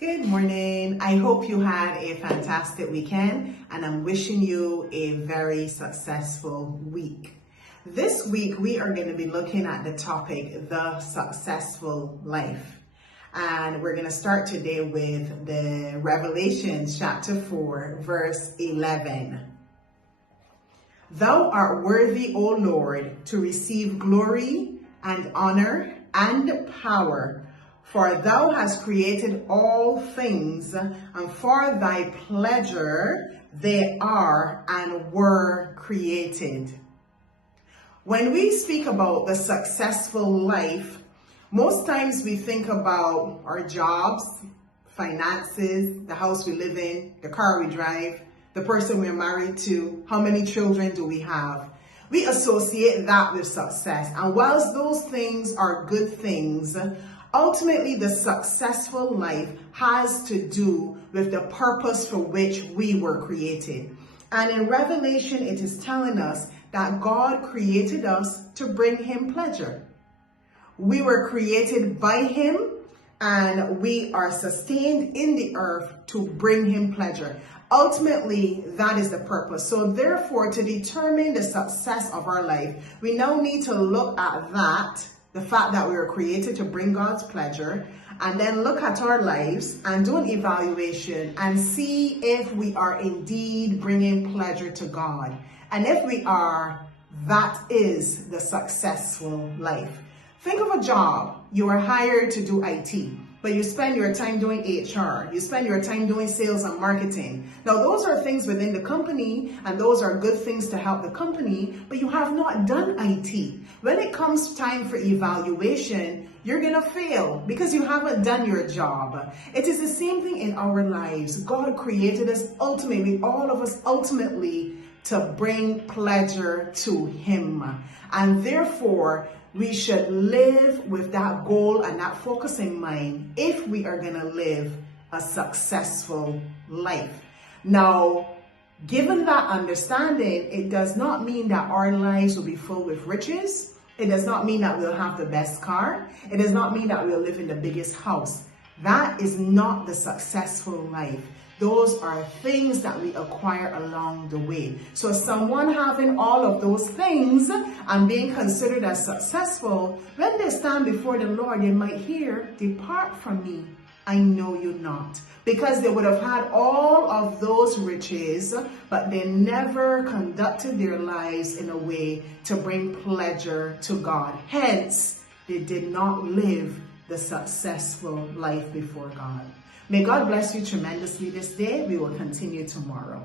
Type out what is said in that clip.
Good morning. I hope you had a fantastic weekend and I'm wishing you a very successful week. This week we are going to be looking at the topic, the successful life. And we're going to start today with the Revelation chapter 4, verse 11. Thou art worthy, O Lord, to receive glory and honor and power, for thou hast created all things, and for thy pleasure they are and were created. When we speak about the successful life, most times we think about our jobs, finances, the house we live in, the car we drive, the person we're married to, how many children do we have. We associate that with success. And whilst those things are good things, ultimately the successful life has to do with the purpose for which we were created. And in Revelation, it is telling us that God created us to bring him pleasure. We were created by him and we are sustained in the earth to bring him pleasure. Ultimately, that is the purpose. So therefore, to determine the success of our life, we now need to look at that, the fact that we were created to bring God's pleasure, and then look at our lives and do an evaluation and see if we are indeed bringing pleasure to God. And if we are, that is the successful life. Think of a job. You are hired to do IT, but you spend your time doing HR. You spend your time doing sales and marketing. Now, those are things within the company, and those are good things to help the company, but you have not done IT. When it comes time for evaluation, you're going to fail because you haven't done your job. It is the same thing in our lives. God created us ultimately, all of us ultimately, to bring pleasure to him. And therefore, we should live with that goal and that focus in mind if we are going to live a successful life. Now, given that understanding, it does not mean that our lives will be filled with riches. It does not mean that we'll have the best car. It does not mean that we'll live in the biggest house. That is not the successful life. Those are things that we acquire along the way. So someone having all of those things and being considered as successful, when they stand before the Lord, they might hear, "Depart from me, I know you not." Because they would have had all of those riches, but they never conducted their lives in a way to bring pleasure to God. Hence, they did not live the successful life before God. May God bless you tremendously this day. We will continue tomorrow.